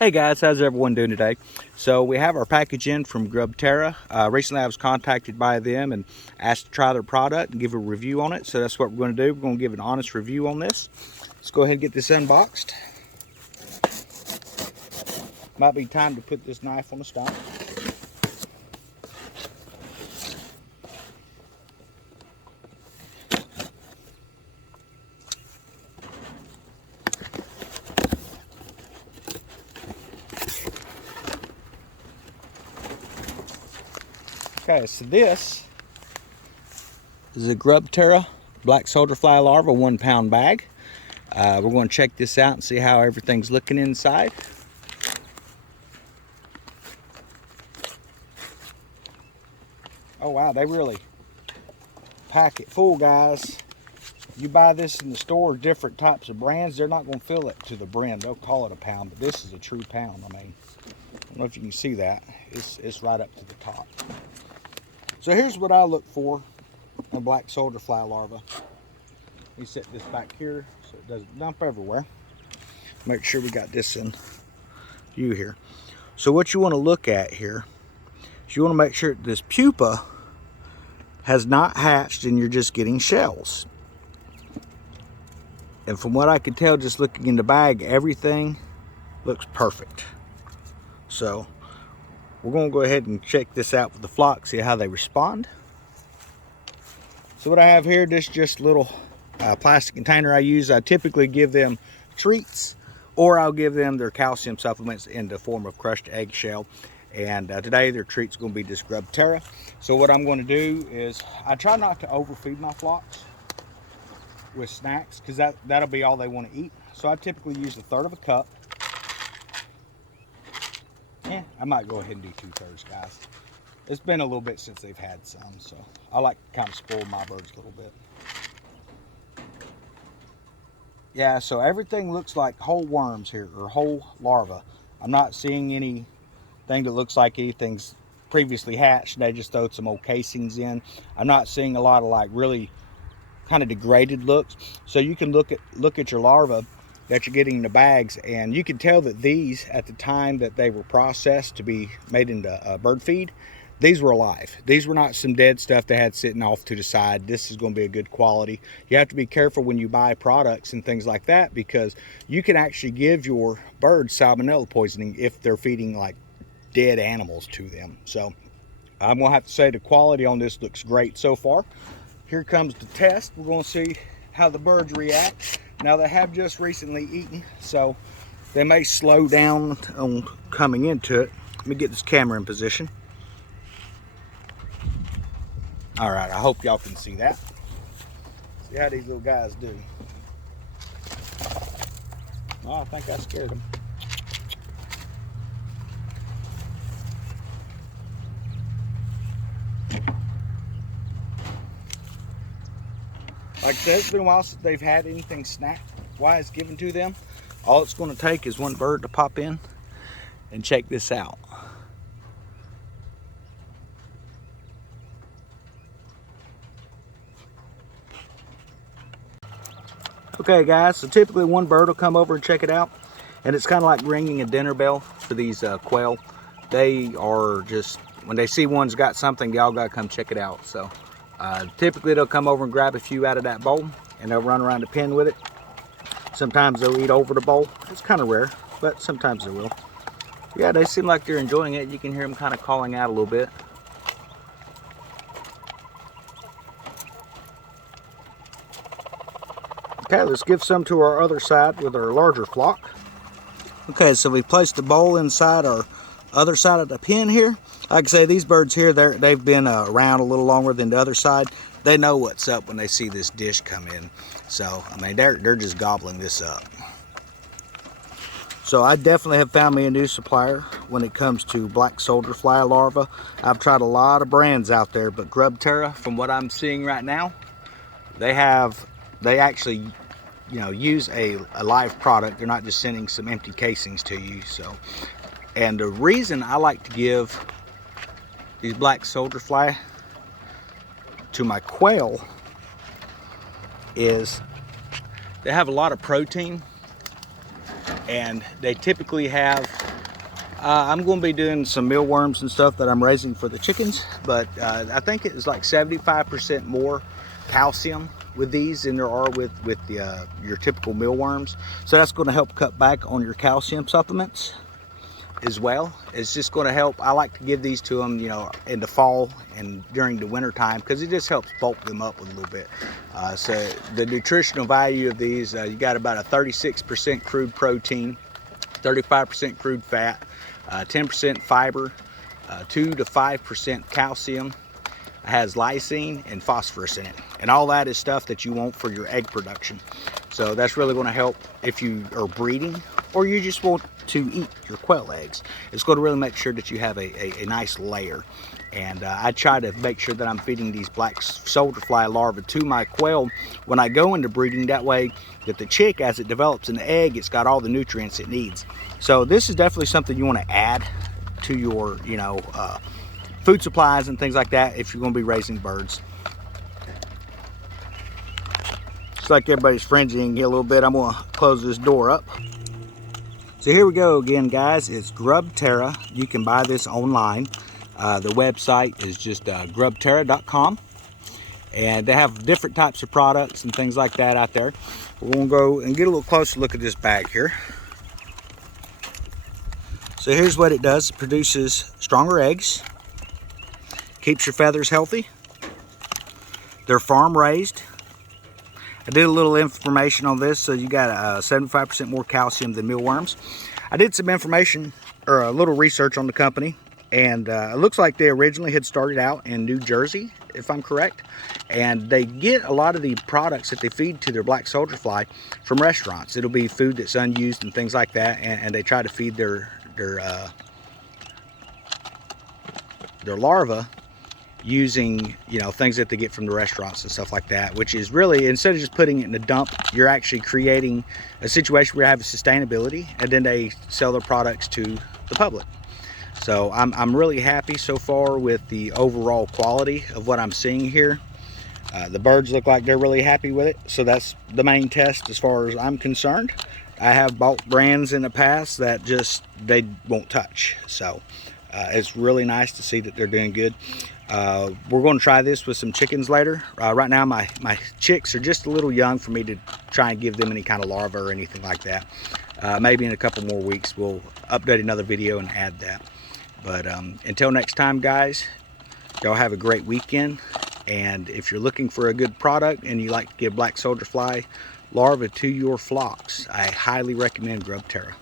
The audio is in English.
Hey guys, how's everyone doing today? So we have our package in from Grub Terra. Recently I was contacted by them and asked to try their product and give a review on it. So that's what we're going to do. We're going to give an honest review on this. Let's go ahead and get this unboxed. Might be time to put this knife on the stop. Okay, so this is a Grub Terra black soldier fly larva 1 pound bag. We're going to check this out and see how everything's looking inside. Oh wow, they really pack it full, guys. You buy this in the store, different types of brands, they're not going to fill it to the brim. They'll call it a pound, but this is a true pound. I mean, I don't know if you can see that. It's right up to the top. So here's what I look for in a black soldier fly larva. Let me set this back here so it doesn't dump everywhere. Make sure we got this in view here. So what you want to look at here is you want to make sure this pupa has not hatched and you're just getting shells. And from what I can tell just looking in the bag, everything looks perfect. So we're going to go ahead and check this out with the flock, see how they respond. So what I have here, this just little plastic container I use. I typically give them treats, or I'll give them their calcium supplements in the form of crushed eggshell. And today their treat's going to be this Grub Terra. So what I'm going to do is I try not to overfeed my flocks with snacks, because that'll be all they want to eat. So I typically use 1/3 of a cup. I might go ahead and do 2/3, guys. It's been a little bit since they've had some, so I like to kind of spoil my birds a little bit. Yeah, so everything looks like whole worms here, or whole larva. I'm not seeing anything that looks like anything's previously hatched. They just throwed some old casings in. I'm not seeing a lot of like really kind of degraded looks. So you can look at your larva that you're getting in the bags, and you can tell that these, at the time that they were processed to be made into bird feed, these were alive. These were not some dead stuff they had sitting off to the side. This is going to be a good quality. You have to be careful when you buy products and things like that, because you can actually give your birds salmonella poisoning if they're feeding like dead animals to them. So I'm going to have to say the quality on this looks great so far. Here comes the test. We're going to see how the birds react. Now, they have just recently eaten, so they may slow down on coming into it. Let me get this camera in position. All right, I hope y'all can see that. See how these little guys do. Oh, I think I scared them. Like I said, it's been a while since they've had anything snack-wise given to them. All it's going to take is one bird to pop in and check this out. Okay guys, so typically one bird will come over and check it out, and it's kind of like ringing a dinner bell for these quail. They are just, when they see one's got something, y'all gotta come check it out. So typically they'll come over and grab a few out of that bowl, and they'll run around the pen with it. Sometimes they'll eat over the bowl. It's kind of rare, but sometimes they will. Yeah, they seem like they're enjoying it. You can hear them kind of calling out a little bit. Okay, let's give some to our other side with our larger flock. Okay, so we placed the bowl inside our other side of the pen here. Like I say, these birds here, they've been around a little longer than the other side. They know what's up when they see this dish come in. So, I mean, they're just gobbling this up. So I definitely have found me a new supplier when it comes to black soldier fly larva. I've tried a lot of brands out there, but Grub Terra, from what I'm seeing right now, they actually, you know, use a live product. They're not just sending some empty casings to you. So, and the reason I like to give these black soldier fly to my quail is they have a lot of protein, and they typically have I'm going to be doing some mealworms and stuff that I'm raising for the chickens, but I think it is like 75% more calcium with these than there are with your typical mealworms. So that's going to help cut back on your calcium supplements as well. It's just going to help. I like to give these to them, you know, in the fall and during the winter time, because it just helps bulk them up a little bit. So the nutritional value of these, you got about a 36% crude protein, 35% crude fat, 10% fiber, 2 to 5% calcium. It has lysine and phosphorus in it, and all that is stuff that you want for your egg production. So that's really going to help if you are breeding or you just want to eat your quail eggs. It's going to really make sure that you have a nice layer. And I try to make sure that I'm feeding these black soldier fly larvae to my quail when I go into breeding. That way that the chick, as it develops an egg, it's got all the nutrients it needs. So this is definitely something you want to add to your, you know, food supplies and things like that if you're going to be raising birds. It's like everybody's frenzying here a little bit. I'm going to close this door up. So here we go again, guys. It's Grub Terra. You can buy this online. The website is just grubterra.com, and they have different types of products and things like that out there. We're going to go and get a little closer look at this bag here. So here's what it does. It produces stronger eggs, keeps your feathers healthy. They're farm raised. I did a little information on this. So you got 75% more calcium than mealworms. I did some information or a little research on the company, and it looks like they originally had started out in New Jersey, if I'm correct. And they get a lot of the products that they feed to their black soldier fly from restaurants. It'll be food that's unused and things like that, and they try to feed their larvae using, you know, things that they get from the restaurants and stuff like that, which is really, instead of just putting it in a dump, you're actually creating a situation where you have sustainability, and then they sell their products to the public. So I'm really happy so far with the overall quality of what I'm seeing here. The birds look like they're really happy with it, so that's the main test as far as I'm concerned. I have bought brands in the past that just they won't touch, so it's really nice to see that they're doing good. We're going to try this with some chickens later. Right now my chicks are just a little young for me to try and give them any kind of larva or anything like that. Maybe in a couple more weeks we'll update another video and add that. But until next time, guys, y'all have a great weekend. And if you're looking for a good product and you like to give black soldier fly larvae to your flocks, I highly recommend Grub Terra.